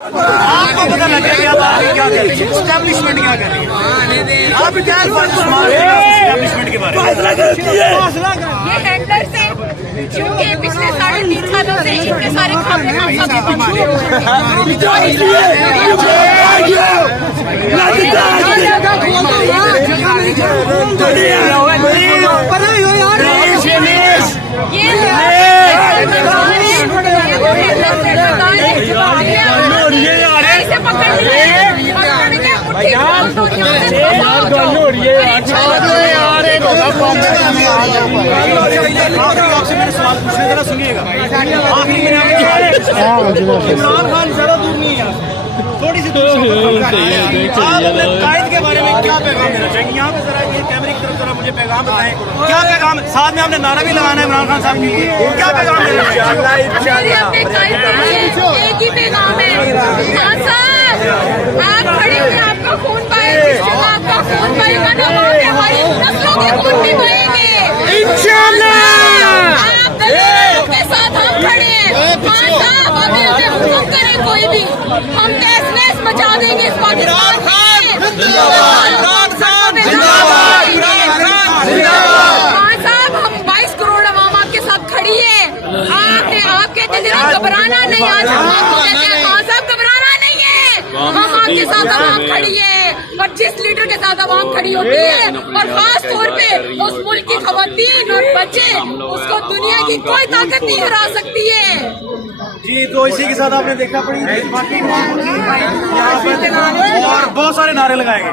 आपको पता लग गया कि आप आगे क्या कर रही है, एस्टैब्लिशमेंट क्या कर रही है, आप क्या एस्टैब्लिशमेंट के बारे में। ये हैंडलर से क्योंकि पिछले 3.5 सालों से इनके सारे खाते हम सब बंद हुए आपसे मैंने सवाल पूछने जरा सुनिएगा। आखिरी मैंने आपको इमरान खान ज्यादा दूर नहीं है, थोड़ी सी दूर कायद के बारे में क्या पैगाम देना चाहिए? यहाँ पे जरा ये कैमरे की तरफ जरा मुझे पैगाम बताएं, क्या पैगाम? साथ में आपने नारा भी लगाना है इमरान खान साहब के लिए, क्या पैगाम देना चाहिए? एक ही पैगाम है, आप खड़े हुए आपका खून बहेगा, आपका खून बहेगा ना, हमारी नस्लों के खून भी बहेंगे इंशाल्लाह। आप दलीलों के साथ हम खड़े हैं। हाँ साहब, अभी हमें हुक्म करे कोई भी, हम तहस-नहस मचा देंगे इस पाकिस्तान में। हाँ साहब, हम 22 करोड़ अवाम आपके साथ खड़ी है। आपने आप कहते थे घबराना नहीं, आज हम आपको कहते हैं हाँ साहब घबराना नहीं है, हम आपके साथ आवाम खड़ी है। और जिस लीडर के साथ आवाम खड़ी होती है, और खास तौर पे उस मुल्क की खवातीन और बच्चे, उसको दुनिया की कोई ताकत नहीं हरा सकती है जी। तो इसी के साथ आपने देखा पड़ी बाकी और बहुत सारे नारे लगाएंगे।